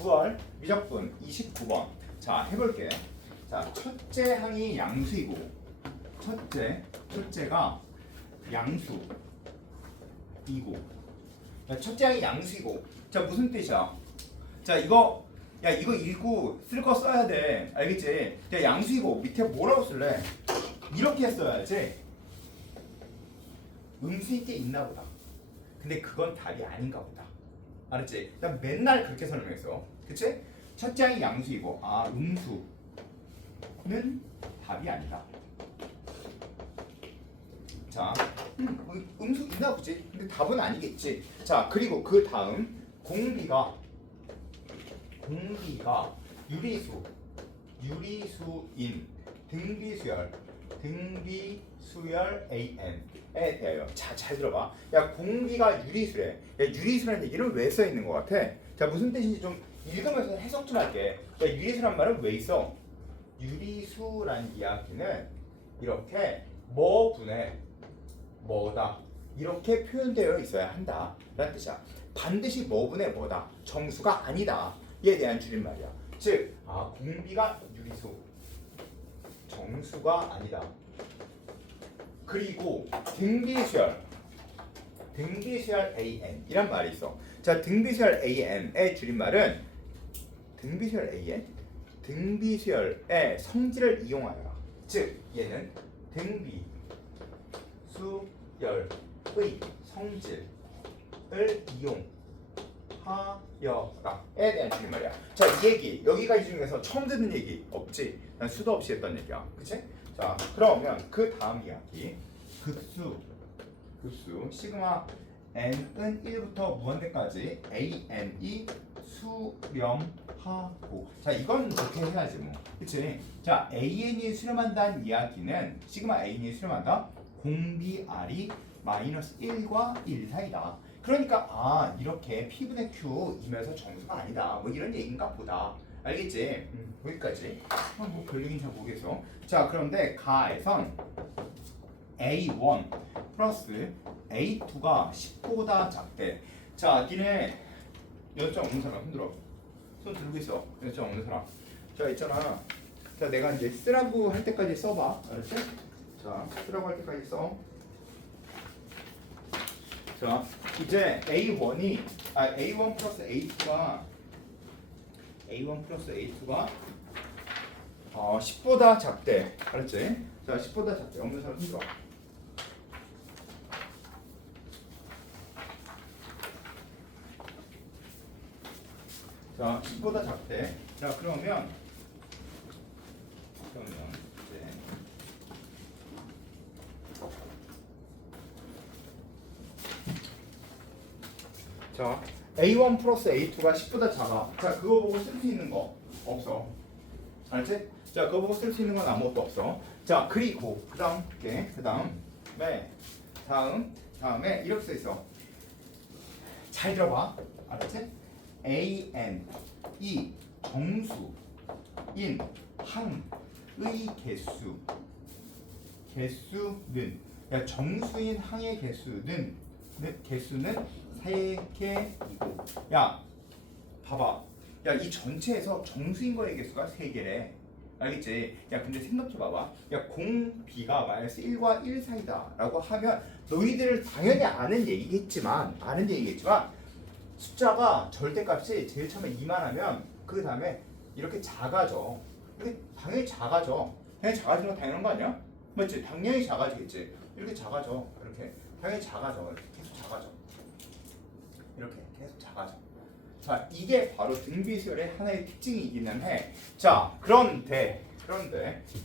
9월 미적분 29번. 자, 해볼게요. 자, 첫째 항이 양수이고 첫째가 양수이고 첫째 항이 양수이고 자, 무슨 뜻이야? 자, 이거 읽고 쓸 거 써야 돼. 알겠지? 야, 양수이고 밑에 뭐라고 쓸래? 이렇게 써야지. 음수 있게 있나 보다. 근데 그건 답이 아닌가 보다. 알았지? 난 맨날 그렇게 설명했어. 그치? 첫째 항이 양수이고 음수는 답이 아니다. 자, 음수 있나 보지? 근데 답은 아니겠지. 자, 그리고 그 다음 공비가 유리수인 등비수열 AN에 대하여. 자, 잘 들어봐. 야, 공비가 유리수래. 야, 유리수라는 얘기는 왜 써 있는 것 같아? 자, 무슨 뜻인지 좀 읽으면서 해석 좀 할게. 야, 유리수란 말은 왜 있어? 유리수란 이야기는 이렇게 뭐분의 뭐다 이렇게 표현되어 있어야 한다 라는 뜻이야. 반드시 뭐분의 뭐다, 정수가 아니다 에 대한 줄임말이야. 즉, 공비가 유리수, 정수가 아니다. 그리고 등비수열 AN 이란 말이 있어. 자, 등비수열 AN의 줄임말은 등비수열의 성질을 이용하여라. 즉, 얘는 등비수열의 성질을 이용하여라에 대한 줄임말이야. 자, 이 얘기 여기가 중에서 처음 듣는 얘기 없지? 난 수도 없이 했던 얘기야. 그치? 자, 그러면 그 다음 이야기 급수 시그마 n은 1부터 무한대까지 an이 수렴하고. 자, 이건 그렇게 해야지 뭐. 그치? 자, an이 수렴한다는 이야기는 시그마 an이 수렴한다. 공비 r이 마이너스 1과 1 사이다. 그러니까 이렇게 P분의 Q이면서 정수가 아니다 뭐 이런 얘기인가 보다. 알겠지? 여기까지. 뭐 별 얘기는 잘 모르겠어. 자, 그런데 가에선 A1 플러스 A2가 10보다 작대. 자, 니네 여점 없는 사람 흔들어. 손 들고 있어. 여점 없는 사람. 자, 있잖아. 자, 내가 이제 쓰라고 할 때까지 써봐. 알았지? 자, 쓰라고 할 때까지 써. 자, 이제 A1 플러스 A2가 10보다 작대. 알았지? 자, 10보다 작대. 없는 사람 힘들어. 자, 10보다 작대. 자, 그러면 이제 자, A1 플러스 A2가 10보다 작아. 자, 그거 보고 쓸 수 있는 거 없어. 알았지? 자, 그거 보고 쓸 수 있는 건 아무것도 없어. 자, 그리고 다음에 이렇게 써 있어. 잘 들어봐. 알았지? AN 이 정수인 항의 개수는 야, 정수인 항의 개수는 3개이고. 야, 봐봐. 야, 이 전체에서 정수인 거의 개수가 3개래. 알겠지? 야, 근데 생각해봐봐. 야, 공비가 마이너스 1과 1 사이다 라고 하면 너희들 당연히 아는 얘기겠지만 숫자가 절대값이 제일 처음에 2만 하면 그 다음에 이렇게 작아져. 이게 당연히 작아져. 당연히 작아지는 건 당연한 거 아니야? 맞지? 당연히 작아지겠지. 이렇게 작아져. 이렇게 당연히 작아져. 이렇게 계속 작아져. 이렇게 계속 작아져. 자, 이게 바로 등비수열의 하나의 특징이기는 해. 자, 그런데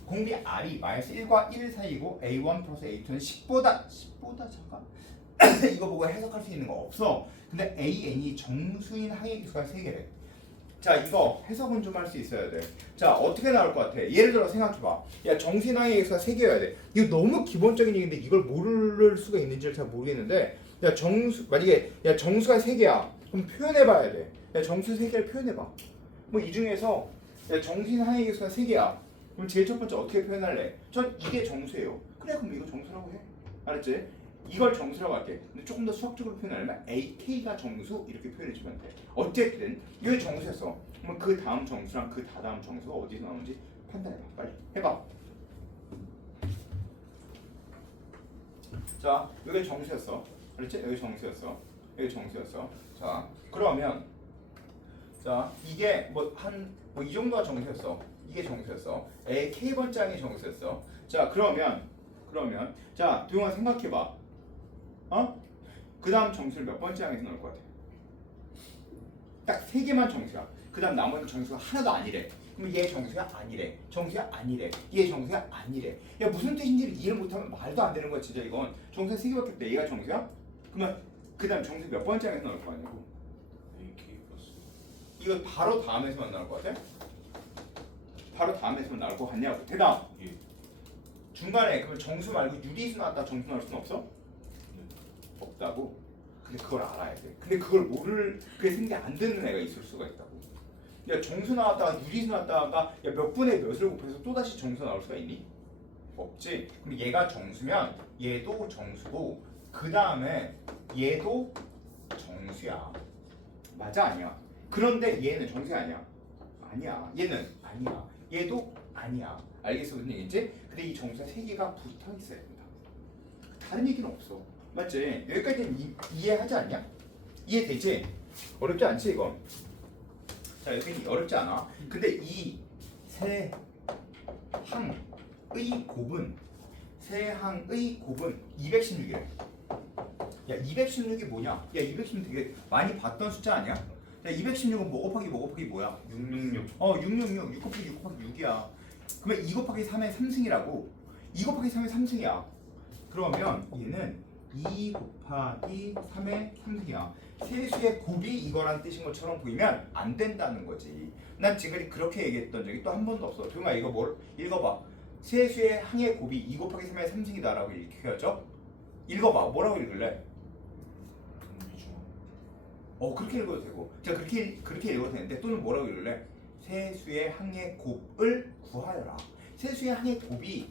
공비 R이 마이너스 1과 1 사이고 A1 플러스 A2는 10보다 작아. 이거 보고 해석할 수 있는 거 없어. 근데 AN이 정수인 항의 개수가 3개래. 자, 이거 해석은 좀 할 수 있어야 돼. 자, 어떻게 나올 것 같아? 예를 들어 생각해봐. 야, 정수인 항의 개수가 3개여야 돼. 이거 너무 기본적인 얘기인데 이걸 모를 수가 있는지를 잘 모르겠는데, 만약에 정수가 3개야. 그럼 표현해봐야 돼. 야, 정수 3개를 표현해봐. 뭐 이 중에서 정수인 항의 개수가 3개야. 그럼 제일 첫 번째 어떻게 표현할래? 전 이게 정수예요. 그래, 그럼 이거 정수라고 해. 알았지? 이걸 정수라고 할게. 근데 조금 더 수학적으로 표현하려면 AK가 정수 이렇게 표현해주면 돼. 어쨌든 이게 정수였어. 그러면 그 다음 정수랑 그 다다음 정수가 어디서 나오는지 판단해봐. 빨리 해봐. 자, 여기 정수였어. 그렇지? 여기 정수였어. 여기 정수였어. 자, 그러면 자 이게 뭐 이 정도가 정수였어. 이게 정수였어. A K번장이 정수였어. 자, 그러면 자, 도영아 생각해봐. 어? 그 다음 정수를 몇 번째 항에서 넣을 것 같아? 딱 3개만 정수야. 그 다음 나머지 정수가 하나도 아니래. 그럼 얘 정수야? 아니래. 정수야? 아니래. 얘 정수야? 아니래. 야, 무슨 뜻인지를 이해를 못하면 말도 안 되는 거야 진짜 이건. 정수가 3개밖에 없대. 얘가 정수야? 그러면 그 다음 정수 몇 번째 항에서 넣을 거 아니고? AK 플러스 이거 바로 다음에서만 나올 것 같아? 바로 다음에서만 나올 것 같냐고. 대답. 예. 중간에 그러면 정수 말고 유리수 나왔다 정수 나올 수는 없어? 네. 없다고? 근데 그걸 알아야 돼. 근데 그걸 모를 그게 생각 안 되는 애가 있을 수가 있다고. 야, 정수 나왔다가 유리수 나왔다가 야, 몇 분의 몇을 곱해서 또 다시 정수 나올 수가 있니? 없지. 그럼 얘가 정수면 얘도 정수고 그 다음에 얘도 정수야. 맞아 아니야? 그런데 얘는 정수가 아니야. 아니야. 얘는 아니야. 얘도 아니야. 알겠어 무슨 얘기인지? 근데 이 정수가 3개가 붙어 있어야 된다. 다른 얘기는 없어. 맞지? 여기까지는 이해하지 않냐? 이해되지? 어렵지 않지 이건? 자, 여기는 어렵지 않아. 근데 이 세 항의 곱은 216이래. 야, 216이 뭐냐? 야, 216 되게 많이 봤던 숫자 아니야? 야, 216은 뭐 곱하기 뭐야? 666 666. 6 곱하기 6 곱하기 6이야. 그러면 2 곱하기 3의 3승이라고. 2 곱하기 3의 3승이야. 그러면 얘는 2 곱하기 3의 3승이야. 세수의 곱이 이거란 뜻인 것처럼 보이면 안 된다는 거지. 난 지금까지 그렇게 얘기했던 적이 또 한 번도 없어. 도영아 이거 뭘 읽어봐. 세수의 항의 곱이 2 곱하기 3의 3승이다라고 읽혀져? 읽어봐. 뭐라고 읽을래? 그렇게 읽어도 되고. 자, 그렇게 읽어도 되는데 또는 뭐라고 읽을래? 세수의 항의 곱을 구하여라. 세수의 항의 곱이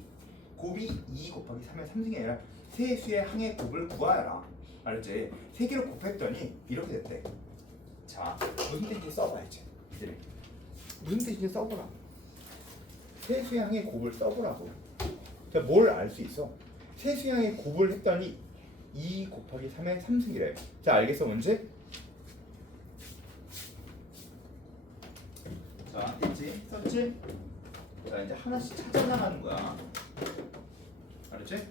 2 곱하기 3의 3승이 아니라 세수의 항의 곱을 구하여라. 알았지? 3개로 곱했더니 이렇게 됐대. 자, 무슨 뜻인지 써봐야지. 이제 무슨 뜻인지 써보라. 세수의 항의 곱을 써보라고. 자, 뭘 알 수 있어? 세수의 항의 곱을 했더니 2 곱하기 3의 3승이래. 자, 알겠어 문제? 자, 됐지? 썼지? 자, 이제 하나씩 찾아나가는 거야. 알았지?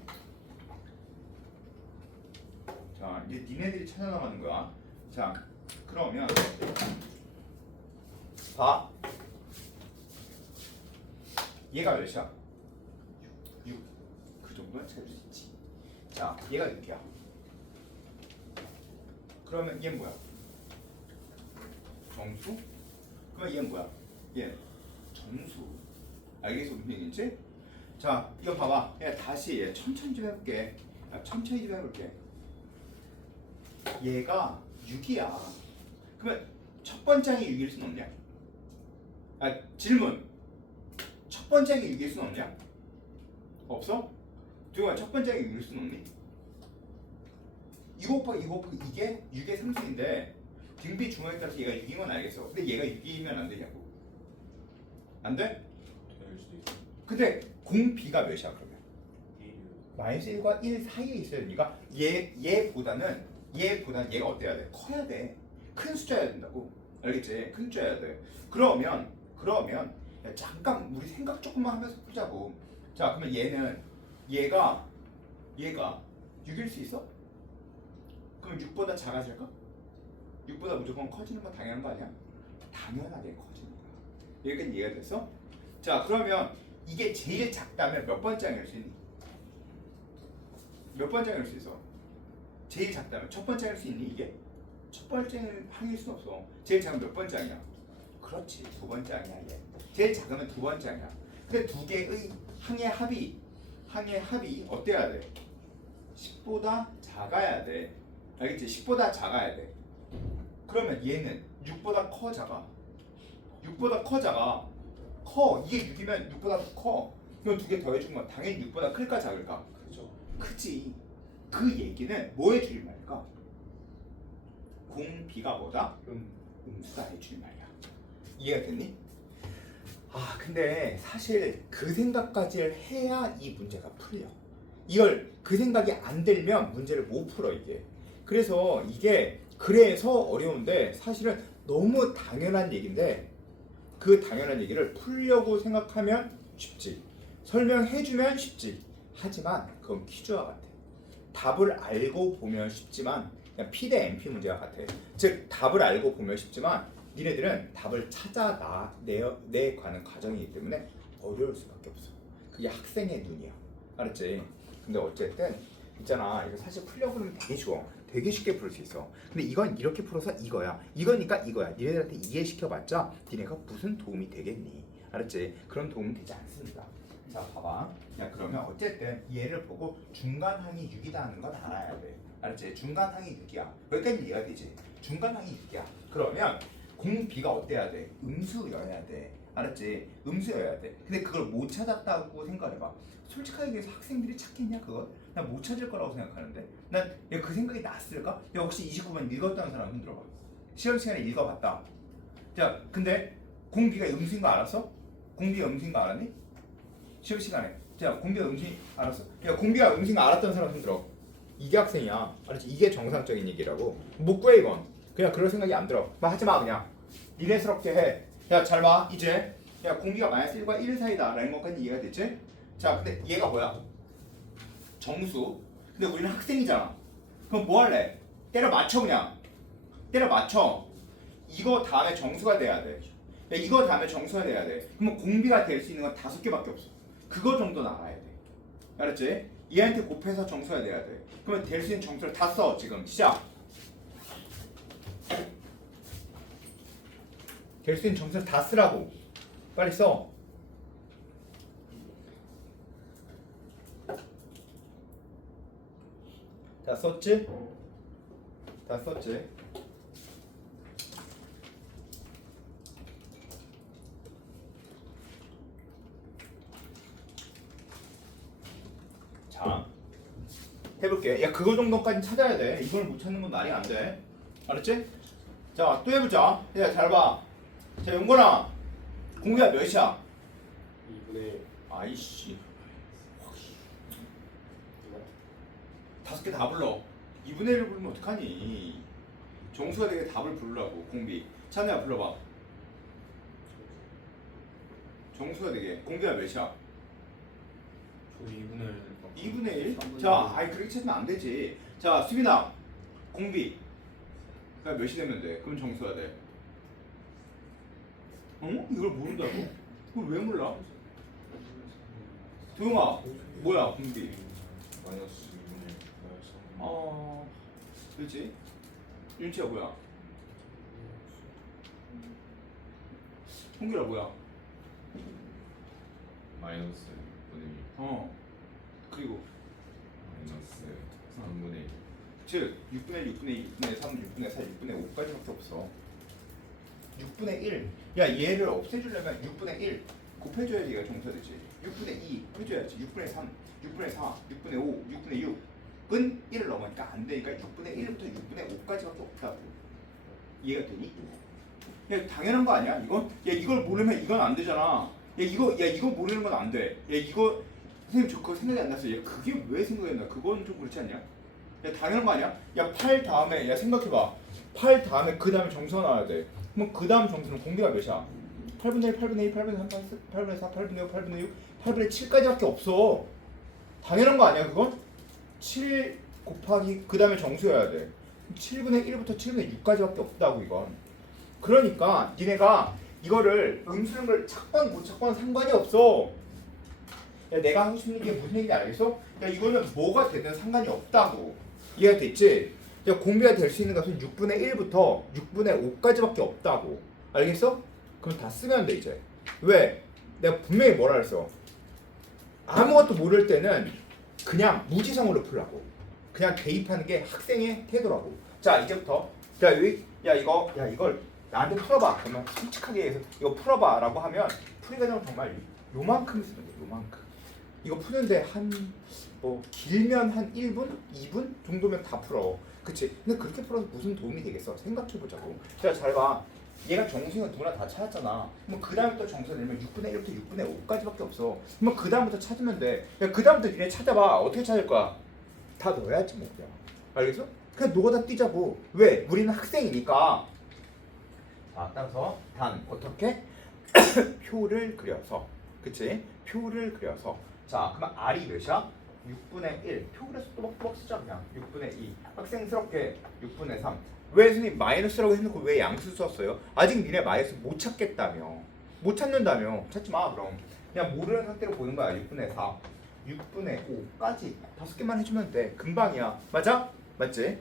자, 이제 니네들이 찾아나가는 거야. 자, 그러면 봐. 얘가 몇이야? 6. 그 정도는 찾을 수 있지. 자, 얘가 6이야. 그러면 얘는 뭐야? 정수? 그러면 얘는 뭐야? 얘 정수. 알겠어 무슨 얘기인지? 자, 이거 봐봐. 야, 다시 천천히 좀 해볼게. 천천히 좀 해볼게. 얘가 6이야. 그러면 첫 번째 항이 6일 순 없냐? 질문. 첫 번째 항이 6일 순 없냐? 없어? 도영아 첫 번째 항이 6일 순 없니? 2 곱하기 이게 6의 3승인데 등비 중앙에 따라서 얘가 6인 건 알겠어. 근데 얘가 6이면 안 되냐고. 안 돼? 될 수도 있어. 근데 공비가 몇이야 그러면? 1이요. 마이너스 1과 1 사이에 있어야 되니까 얘보다는 얘가 어때야 돼? 커야 돼. 큰 숫자여야 된다고. 알겠지? 큰 숫자여야 돼. 그러면 야, 잠깐 우리 생각 조금만 하면서 보자고. 자, 그러면 얘가 6일 수 있어? 그럼 6보다 작아질까? 6보다 무조건 커지는 건 당연한 거 아니야? 당연하게 커지는 거야. 여기까지 이해가 됐어? 자, 그러면 이게 제일 작다면 몇 번째 항일 수 있니? 몇 번째 항일 수 있어? 제일 작다면 첫 번째 항일 수 있니 이게? 첫 번째 항일 수 없어. 제일 작으면 몇 번째 항이야? 그렇지, 두 번째 항이야 얘. 제일 작으면 두 번째 항이야. 근데 두 개의 항의 합이 어때야 돼? 10보다 작아야 돼. 알겠지? 10보다 작아야 돼. 그러면 얘는 6보다 커 작아? 6보다 커 작아. 커. 이게 6이면 6보다 더 커. 그럼 두 개 더해준 건 당연히 6보다 클까 작을까? 그죠. 크지. 그 얘기는 뭐의 줄임말일까? 공비가 뭐다? 음수다의 줄임말이야. 이해가 됐니? 아 근데 사실 그 생각까지를 해야 이 문제가 풀려. 이걸 그 생각이 안 들면 문제를 못 풀어 이게. 그래서 이게 그래서 어려운데 사실은 너무 당연한 얘기인데 그 당연한 얘기를 풀려고 생각하면 쉽지. 설명해주면 쉽지. 하지만 그건 퀴즈와 같아. 답을 알고 보면 쉽지만 그냥 P 대 NP 문제와 같아. 즉 답을 알고 보면 쉽지만 니네들은 답을 찾아내가는 과정이기 때문에 어려울 수밖에 없어. 그게 학생의 눈이야. 알았지? 근데 어쨌든 있잖아. 이거 사실 풀려고 그러면 되게 쉬워. 되게 쉽게 풀 수 있어. 근데 이건 이렇게 풀어서 이거야. 이거니까 이거야. 니네들한테 이해시켜봤자 니네가 무슨 도움이 되겠니? 알았지? 그런 도움은 되지 않습니다. 자 봐봐. 야 그러면 어쨌든 얘를 보고 중간항이 6이다 하는 건 알아야 돼. 알았지? 중간항이 6이야. 여기까지 이해가 되지? 중간항이 6이야. 그러면 공비가 어때야 돼? 음수여야 돼. 알았지? 음수여야 돼. 근데 그걸 못 찾았다고 생각해봐. 솔직하게 얘기해서 학생들이 찾겠냐 그걸? 난 못 찾을 거라고 생각하는데 난 그 생각이 났을까? 야 혹시 29번 읽었다는 사람 흔들어봐. 시험 시간에 읽어봤다. 자 근데 공비가 음수인 거 알았어? 공비가 음수인 거 알았니? 시험 시간에 자 공비가 음수인 알았어? 야 공비가 음수인 거 알았던 사람 흔들어. 이게 학생이야. 알았지? 이게 정상적인 얘기라고. 못 구해 이건. 그냥 그럴 생각이 안 들어. 막 하지 마 그냥. 니네스럽게 해. 야 잘 봐. 이제 야 공비가 -1과 1 사이다 라는 것까지 이해가 됐지? 자 근데 얘가 뭐야? 정수. 근데 우리는 학생이잖아. 그럼 뭐 할래? 때려 맞춰 그냥. 때려 맞춰. 이거 다음에 정수가 돼야 돼. 야, 이거 다음에 정수가 돼야 돼. 그러면 공비가 될 수 있는 건 5개밖에 없어. 그거 정도는 알아야 돼. 알았지? 얘한테 곱해서 정수가 돼야 돼. 그러면 될 수 있는 정수를 다 써. 지금 시작. 될 수 있는 정수를 다 쓰라고. 빨리 써. 다 썼지? 다 썼지? 자, 해볼게. 야, 그거 정도까지 찾아야 돼. 이걸 못 찾는 건 말이 안 돼. 알았지? 자, 또 해보자. 야, 잘 봐. 자, 용건아. 공비가 몇이야? 2분의 아이씨. 5개 다 불러. 2분의 1을 부르면 어떡하니? 정수가 되게 답을 부르라고. 공비. 찬우야 불러봐. 정수가 되게. 공비가 몇이야? 저 2분의 1 2분의 1? 자, 아이 그렇게 찾으면 안 되지. 자, 수빈아. 공비. 가 몇이 되면 돼? 그럼 정수가 돼. 어? 이걸 모른다고? 그걸 왜 몰라? 도영아. 뭐야 공비? 마이너스 2분의 1 그렇지. 윤치야 뭐야? 홍규라 뭐야? 마이너스 6분의 1 그리고 마이너스 3분의 1 즉 6분의 1, 6분의 2, 6분의 3, 6분의 4, 6분의 5까지밖에 없어. 6분의 1. 야 얘를 없애주려면 6분의 1 곱해줘야지 얘가 정수가 되지. 6분의 2 해줘야지. 6분의 3, 6분의 4, 6분의 5, 6분의 6은 1을 넘으니까 안 되니까 6분의 1부터 6분의 5까지밖에 없다고. 이해가 되니? 야 당연한 거 아니야? 이건? 야 이걸 모르면 이건 안 되잖아. 야 이거 모르는 건 안 돼. 야 이거 선생님 저 그거 생각이 안 났어요. 야 그게 왜 생각이 안 나? 그건 좀 그렇지 않냐? 야 당연한 거 아니야? 야 8 다음에 야 생각해봐. 8 다음에 그 다음에 정수가 나와야 돼. 그럼 그 다음 정수는 공비가 몇이야? 8분의 1, 8분의 2, 8분의 3, 8분의 4, 8분의 5, 8분의 6, 8분의 7까지밖에 없어. 당연한 거 아니야 그건? 7 곱하기 그 다음에 정수여야 돼. 7분의 1부터 7분의 6까지밖에 없다고 이건. 그러니까 니네가 이거를 음수는 걸 찾건 못 찾건 상관이 없어. 야 내가 하고 싶은 게 무슨 얘기인지 알겠어? 야 이거는 뭐가 되든 상관이 없다고. 이해가 됐지? 야 공비가 될 수 있는 값은 6분의 1부터 6분의 5까지밖에 없다고. 알겠어? 그럼 다 쓰면 돼 이제. 왜? 내가 분명히 뭐라 그랬어? 아무것도 모를 때는 그냥 무지성으로 풀라고. 그냥 대입하는 게 학생의 태도라고. 자 이제부터 자 여기 이걸 나한테 풀어봐. 그러면 솔직하게 해서 이거 풀어봐라고 하면 풀이 과정을 정말 요만큼 쓰면 돼. 요만큼. 이거 푸는데 한 뭐 길면 한 1분, 2분 정도면 다 풀어. 그치? 근데 그렇게 풀어서 무슨 도움이 되겠어? 생각해보자고. 자, 잘 봐. 얘가 정수는 누구나 다 찾았잖아. 뭐 그 다음부터 정수 내면 6분의 1부터 6분의 5까지밖에 없어. 뭐 그 다음부터 찾으면 돼. 그 다음부터 니네 찾아봐. 어떻게 찾을 거야? 다 넣어야지 뭐 그냥. 알겠어? 그냥 너가 다 뛰자고. 왜? 우리는 학생이니까. 자, 따라서 단 어떻게? 표를 그려서. 그치? 표를 그려서. 자, 그럼 R이 몇이야? 6분의 1. 표 그래서 또박또박 쓰자 그냥. 6분의 2. 학생스럽게 6분의 3. 왜 선생님 마이너스라고 해놓고 왜 양수 썼어요? 아직 니네 마이너스 못 찾겠다며. 못 찾는다며. 찾지 마 그럼. 그냥 모르는 상태로 보는 거야. 6분의 4. 6분의 5까지 5개만 해주면 돼. 금방이야. 맞아? 맞지?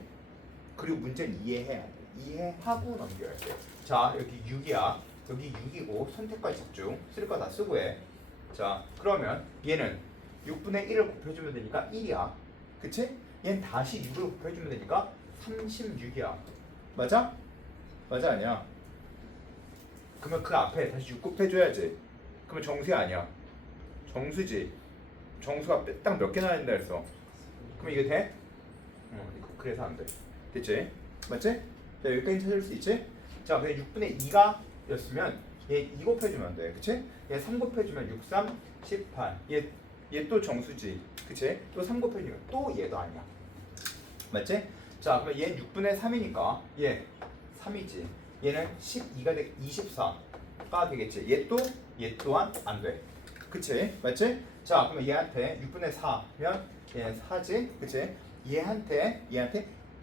그리고 문제는 이해해야 돼. 이해하고 넘겨야 돼. 자, 여기 6이야. 여기 6이고 선택까지 집중. 쓸 거 다 쓰고 해. 자, 그러면 얘는 6분의 1을 곱해주면 되니까 1이야. 그치? 얘는 다시 6을 곱해주면 되니까 36이야. 맞아? 맞아 아니야? 그러면 그 앞에 다시 6 곱해줘야지. 그러면 정수야 아니야? 정수지. 정수가 딱 몇 개나 된다 했어. 그럼 이게 돼? 그래서 안 돼. 됐지? 맞지? 자, 여기까지 찾을 수 있지? 자, 근데 6분의 2가 였으면 얘 2 곱해주면 돼. 그치? 얘 3 곱해주면 6, 3, 18. 얘 또 정수지. 그치? 또 3 곱해주면 또 얘도 아니야. 맞지? 자, 그러면 얘 6분의 3이니까 얘 3이지. 얘는 12가 돼 24가 되겠지. 얘 또한 안 돼. 그치? 맞지? 자, 그러면 얘한테 6분의 4면 얘는 4지. 그치? 얘한테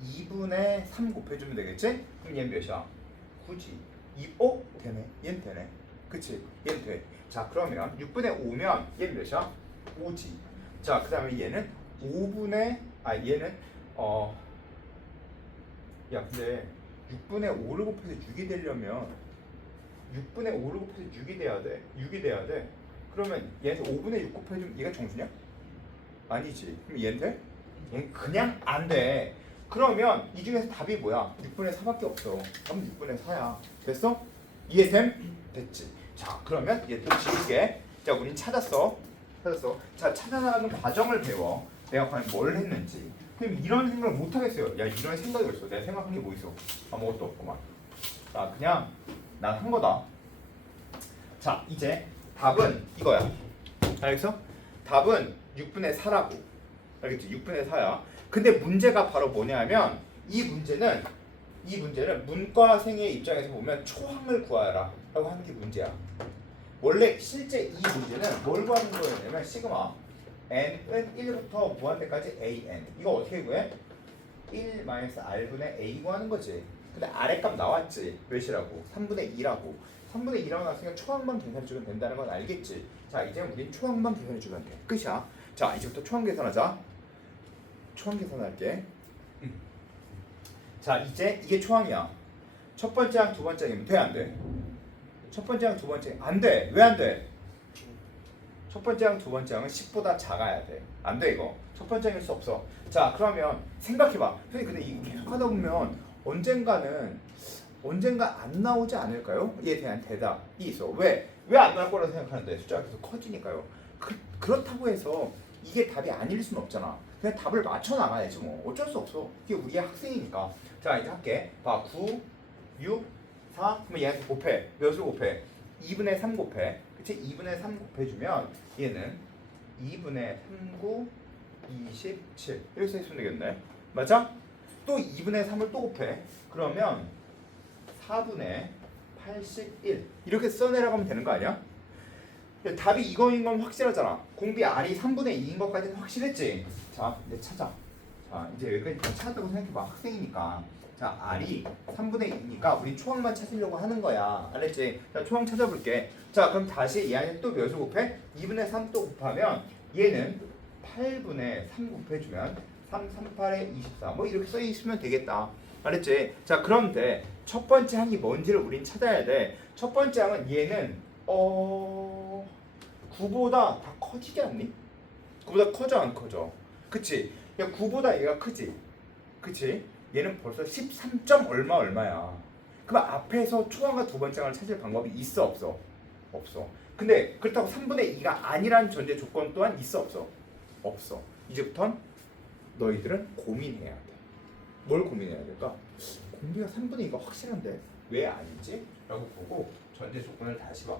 2분의 3 곱해주면 되겠지? 그럼 얘는 몇이야? 9지. 되네. 얘는 되네. 그치? 얘는 돼. 자, 그러면 6분의 5면 얘는 몇이야? 5지. 자, 그 다음에 얘는 5분의 얘는 야, 근데 6분의 5를 곱해서 6이 되려면 6분의 5를 곱해서 6이 돼야 돼. 6이 돼야 돼. 그러면 얘한테 5분의 6 곱해주면 얘가 정수냐? 아니지. 그럼 얘는 돼? 얘는 그냥 안 돼. 그러면 이 중에서 답이 뭐야? 6분의 4밖에 없어. 그럼 6분의 4야. 됐어? 이해됨? 됐지. 자, 그러면 얘 또 지울게. 자, 우린 찾았어. 자, 찾아나가는 과정을 배워. 내가 과연 뭘 했는지. 그럼 이런 생각을 못 하겠어요. 야, 이런 생각이 없어. 내가 생각한 게 뭐 있어? 아무것도 없구만. 자, 그냥 난 한 거다. 자, 이제 답은 이거야. 알겠어? 답은 6분의 4라고. 알겠지? 6분의 4야. 근데 문제가 바로 뭐냐면 이 문제는 문과생의 입장에서 보면 초항을 구하라 라고 하는 게 문제야. 원래 실제 이 문제는 뭘 구하는 거였냐면 시그마 n은 1부터 무한대까지 an. 이거 어떻게 구해? 1-r분의 a 구하는 거지. 근데 아래값 나왔지. 몇이라고? 3분의 2라고. 3분의 2라고 나왔으니까 초항만 계산해주면 된다는 건 알겠지. 자, 이제 우린 초항만 계산해주면 돼. 끝이야. 자, 이제부터 초항 계산하자. 초항 계산할게. 자, 이제 이게 초항이야. 첫 번째 항, 두 번째 항이면 돼, 안 돼? 첫 번째 항, 두 번째 항. 안 돼. 왜 안 돼? 첫 번째 항, 두 번째 항은 10보다 작아야 돼. 안 돼, 이거. 첫 번째 항일 수 없어. 자, 그러면 생각해봐. 근데 이거 계속 하다 보면 언젠가 안 나오지 않을까요? 이에 대한 대답이 있어. 왜 안 나올 거라고 생각하는데 숫자가 계속 커지니까요. 그렇다고 해서 이게 답이 아닐 수는 없잖아. 그냥 답을 맞춰 나가야지 뭐. 어쩔 수 없어. 이게 우리의 학생이니까. 자, 이제 할게. 봐, 9, 6, 4. 그러면 얘한테 곱해. 몇을 곱해? 2분의 3 곱해. 그치? 2분의 3 곱해주면 얘는 2분의 39, 27 이렇게 써있으면 되겠네. 맞아? 또 2분의 3을 또 곱해. 그러면 4분의 81 이렇게 써내려고 하면 되는 거 아니야? 답이 이거인 건 확실하잖아. 공비 R이 3분의 2인 것까지는 확실했지? 자, 이제 찾아. 자, 이제 여기까지 다 찾았다고 생각해봐. 학생이니까. 자, R이 3분의 2니까 우리 초항만 찾으려고 하는 거야. 알았지? 자, 초항 찾아볼게. 자, 그럼 다시 얘 안에 또 몇을 곱해? 2분의 3 또 곱하면 얘는 8분의 3 곱해주면 3, 38에 24 뭐 이렇게 써있으면 되겠다. 알았지? 자, 그런데 첫 번째 항이 뭔지를 우린 찾아야 돼. 첫 번째 항은 얘는 9보다 다 커지지 않니? 9보다 커져 안 커져? 그치? 야, 9보다 얘가 크지? 그치? 얘는 벌써 13점 얼마야. 그럼 앞에서 초항과 두 번째 항을 찾을 방법이 있어 없어? 없어. 근데 그렇다고 3분의 2가 아니란 전제 조건 또한 있어 없어? 없어. 이제부턴 너희들은 고민해야 돼. 뭘 고민해야 될까? 공비가 3분의 2가 확실한데 왜 아니지? 라고 보고 전제 조건을 다시 봐.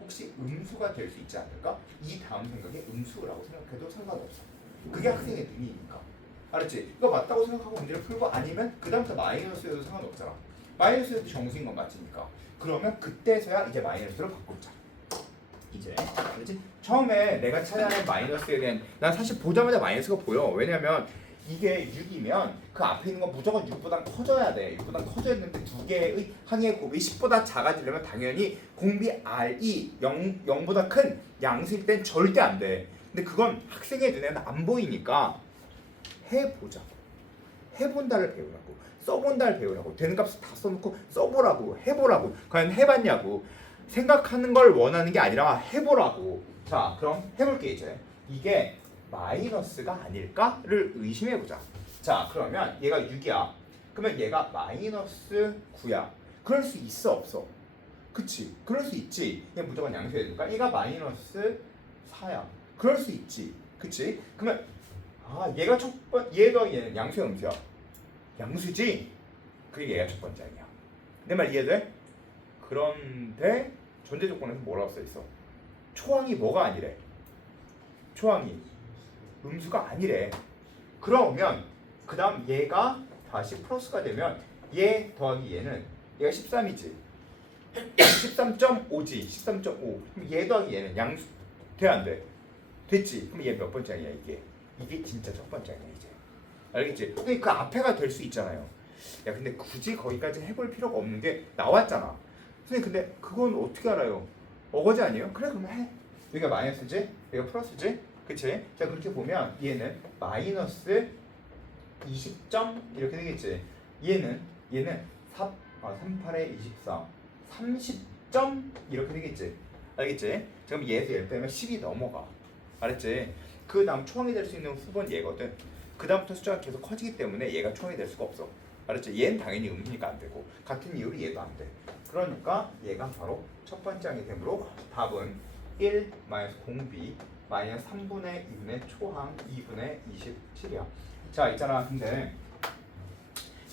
혹시 음수가 될 수 있지 않을까? 이 다음 생각에 음수라고 생각해도 상관없어. 그게 학생의 능력이니까. 알았지? 이거 맞다고 생각하고 문제를 풀고 아니면 그 다음부터 마이너스여도 상관없잖아. 마이너스여도 정수인 건 맞으니까. 그러면 그때서야 이제 마이너스로 바꾸자. 이제 알았지? 처음에 내가 찾아낸 마이너스에 대한 난 사실 보자마자 마이너스가 보여. 왜냐면 이게 6이면 그 앞에 있는 건 무조건 6보다 커져야 돼. 6보다 커져야 되는데 두 개의 항의 곱이 10보다 작아지려면 당연히 공비 R이 0보다 큰 양수일 땐 절대 안 돼. 근데 그건 학생의 눈에는 안 보이니까 해보자. 해본다를 배우라고. 써본다를 배우라고. 되는 값을 다 써놓고 써보라고. 해보라고. 과연 해봤냐고. 생각하는 걸 원하는 게 아니라 해보라고. 자, 그럼 해볼게 이제. 이게 마이너스가 아닐까를 의심해보자. 자, 그러면 얘가 6이야. 그러면 얘가 마이너스 9야. 그럴 수 있어 없어? 그치? 그럴 수 있지. 얘 무조건 양수해야 되니까 얘가 마이너스 4야. 그럴 수 있지. 그치? 그러면 얘가 얘가 얘는 양수야 음수야? 양수지? 그게 얘가 첫 번째 아니야. 내 말 이해돼? 그런데 전제 조건에서 뭐라고 써있어? 초항이 뭐가 아니래? 초항이 음수가 아니래. 그러면 그 다음 얘가 다시 플러스가 되면 얘 더하기 얘는 얘가 13이지 13.5지 13.5 그럼 얘 더하기 얘는 양수 돼 안 돼? 됐지? 그럼 얘 몇 번째 아니야 이게 진짜 첫 번째 아니야 이제 알겠지? 근데 그 앞에가 될 수 있잖아요. 야 근데 굳이 거기까지 해볼 필요가 없는 게 나왔잖아. 선생님 근데 그건 어떻게 알아요? 어거지 아니에요? 그래 그러면 해. 여기가 마이너스지? 여기가 플러스지? 그치? 자 그렇게 보면 얘는 마이너스 20점 이렇게 되겠지. 얘는 38에 24 30점 이렇게 되겠지. 알겠지? 지금 얘에서 얘를 빼면 10이 넘어가. 알았지? 그 다음 초항이 될 수 있는 후보는 얘거든. 그 다음부터 숫자가 계속 커지기 때문에 얘가 초항이 될 수가 없어. 알았지? 얘는 당연히 음수니까 안 되고 같은 이유로 얘도 안 돼. 그러니까 얘가 바로 첫 번째 항이 되므로 답은 1 마이너스 공비 마이너스 3분의 2분의 초항 2분의 27이야. 자 있잖아. 근데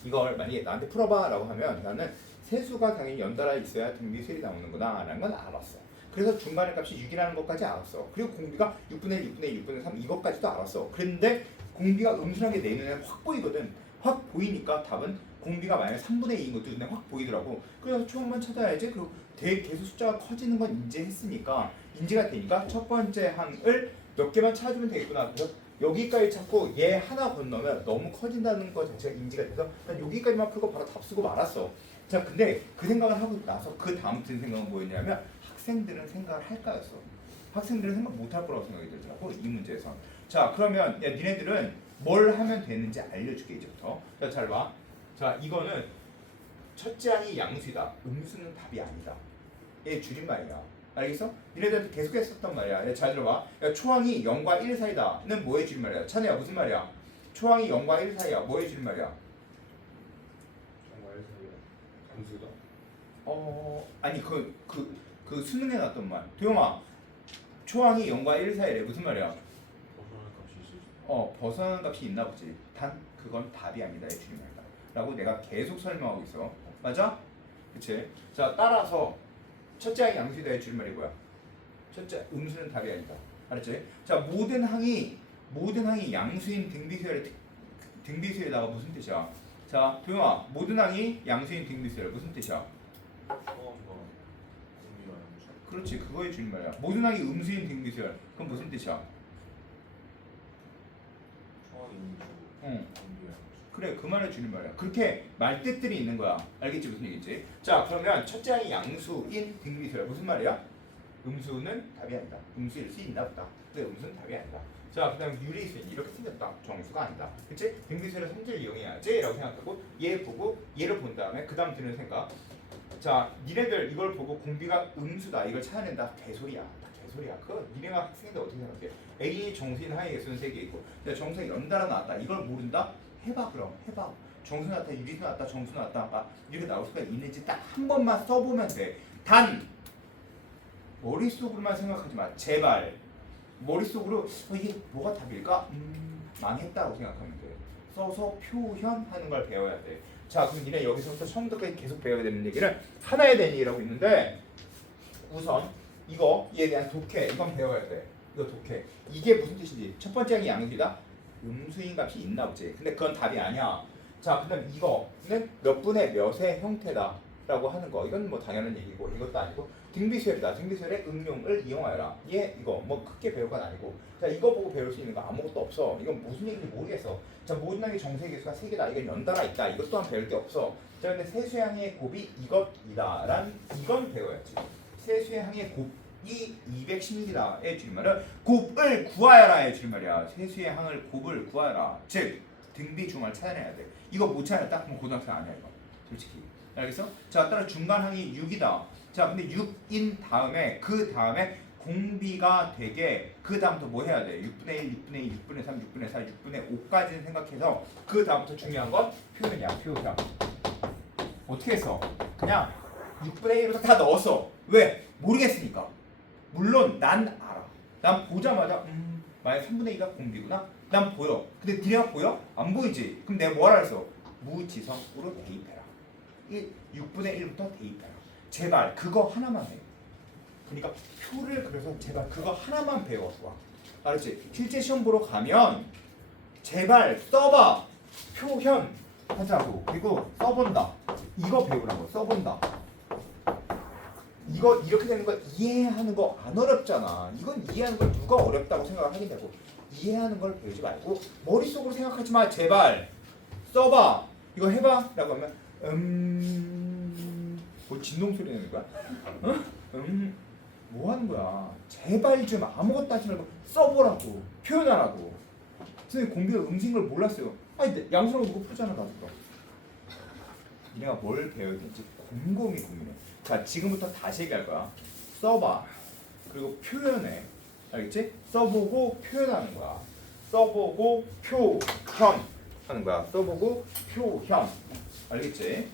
이걸 만약에 나한테 풀어봐 라고 하면 나는 세수가 당연히 연달아 있어야 등비수열이 나오는구나 라는 건 알았어. 그래서 중간의 값이 6이라는 것까지 알았어. 그리고 공비가 6분의 1, 6분의 1, 6분의 3 이것까지도 알았어. 그런데 공비가 음수라는 게 내 눈에 확 보이거든. 확 보이니까 답은 공비가 만약 3분의 2인 것도 눈에 확 보이더라고. 그래서 초항만 찾아야지. 그리고 계속 숫자가 커지는 건 인지했으니까 인지가 되니까 첫 번째 항을 몇 개만 찾아주면 되겠구나. 그래서 여기까지 찾고 얘 하나 건너면 너무 커진다는 거 자체가 인지가 돼서 난 여기까지만 풀고 바로 답 쓰고 말았어. 자 근데 그 생각을 하고 나서 그 다음 든 생각은 뭐였냐면 학생들은 생각을 할까였어. 학생들은 생각 못할 거라고 생각이 들더라고 이 문제에서. 자 그러면 야 니네들은 뭘 하면 되는지 알려줄게 이제부터. 자 잘 봐. 자 이거는 첫째 항이 양수이다. 음수는 답이 아니다. 얘 줄임말이야. 알겠어? 니네들한테 계속 했었단 말이야. 야, 잘 들어봐. 야, 초항이 0과 1 사이다는 뭐의 줄임말이야? 찬우야 무슨 말이야? 초항이 0과 1 사이야. 뭐의 줄임말이야? 정말 감수다. 아니 그 수능에 나왔던 말. 도영아 초항이 0과 1 사이래. 무슨 말이야? 벗어날 값이 있을 벗어나는 값이 있나 보지. 단 그건 답이 아니다. 의 줄임말이다. 라고 내가 계속 설명하고 있어. 맞아? 그치? 자 따라서 첫째 항이 양수이다의 줄임말이 뭐야? 첫째 음수는 답이 아니다. 알았지? 자 모든 항이 양수인 등비수열에다가 무슨 뜻이야? 자 도영아 모든 항이 양수인 등비수열 무슨 뜻이야? 초함과 공비가 양수. 그렇지 그거의 줄임말이야. 모든 항이 음수인 등비수열 그럼 무슨 뜻이야? 초함이 음수. 응. 공비가 양수. 그래 그 말의 줄임말이야. 그렇게 말뜻들이 있는 거야. 알겠지 무슨 얘기인지? 자 그러면 첫째 항이 양수인 등비수열 무슨 말이야? 음수는 답이 아니다. 음수일 수 있나 보다. 근데 음수는 답이 아니다. 자 그다음 유리수는 이렇게 생겼다. 정수가 아니다. 그치? 등비수열의 성질을 이용해야지 라고 생각하고 얘 보고 얘를 본 다음에 그 다음 드는 생각. 자 니네들 이걸 보고 공비가 음수다 이걸 찾아낸다. 개소리야. 다 개소리야. 그거 니네가 학생인데 어떻게 생각해? A 정수인 하의 예수는 3개 있고 내가 정수가 연달아 나왔다. 이걸 모른다? 해봐 그럼 해봐. 정수 나왔다 유리수 나왔다 정수 나왔다 이렇게 나올 수가 있는지 딱 한 번만 써보면 돼. 단 머릿속으로만 생각하지 마. 제발. 머릿속으로 이게 뭐가 답일까? 망했다고 생각하면 돼. 써서 표현하는 걸 배워야 돼. 자, 그럼 니네 여기서부터 처음부터까지 계속 배워야 되는 얘기를 하나에 대한 얘기라고 있는데 우선 이거에 대한 독해 이건 배워야 돼. 이거 독해. 이게 무슨 뜻인지. 첫 번째 항이 양수이다. 음수인 값이 있나 보지. 근데 그건 답이 아니야. 자, 그다음 이거는 몇 분의 몇의 형태다라고 하는 거. 이건 뭐 당연한 얘기고 이것도 아니고 등비수열이다. 등비수열의 응용을 이용하여라. 얘 이거 뭐 크게 배울 건 아니고. 자, 이거 보고 배울 수 있는 거 아무것도 없어. 이건 무슨 얘기인지 모르겠어. 자, 모든 항의 정세의 개수가 3개다. 이건 연달아 있다. 이것 또한 배울 게 없어. 자, 근데 세수의 항의 곱이 이것이다란 이건 배워야지. 세수의 항의 곱이 216이다의 줄임말은 곱을 구하여라의 줄임말이야. 세수의 항을 곱을 구하여라. 즉 등비 중을 찾아내야 돼. 이거 못 찾았다? 그럼 고등학생 아니야 이거. 솔직히. 알겠어? 자, 따라 중간 항이 6이다. 자, 근데 6인 다음에 그 다음에 공비가 되게 그 다음부터 뭐 해야 돼? 6분의 1, 6분의 2, 6분의 3, 6분의 4, 6분의 5까지는 생각해서 그 다음부터 중요한 건 표현이야. 표현. 어떻게 했어? 그냥 6분의 1부터 다 넣었어. 왜? 모르겠으니까. 물론 난 알아. 난 보자마자 만약 3분의 2가 공비구나. 난 보여. 근데 니네가 보여? 안 보이지? 그럼 내가 뭐라 했어? 무지성으로 대입해라. 6분의 1부터 대입해라. 제발 그거 하나만 해. 그러니까 표를 그래서 제발 그거 하나만 배워서 와. 알았지? 실제 시험 보러 가면 제발 써봐. 표현 하자고. 그리고 써본다. 이거 배우라고. 써본다. 이거 이렇게 되는 거 이해하는 거 안 어렵잖아. 이건 이해하는 걸 누가 어렵다고 생각을 하긴 되고 이해하는 걸 배우지 말고 머릿속으로 생각하지 마. 제발 써봐. 이거 해봐 라고 하면 뭐 진동 소리 내는 거야? 뭐 하는 거야? 제발 좀 아무것도 하지 말고 써보라고. 표현하라고. 선생님 공비가 음식인 걸 몰랐어요. 아니 양수라고 누구 풀잖아 나도. 니네가 뭘 배워야 될지 곰곰이 고민해. 자, 지금부터 다시 얘기할 거야. 써봐. 그리고 표현해. 알겠지? 써보고 표현하는 거야. 써보고 표현 하는 거야. 써보고 표현. 알겠지?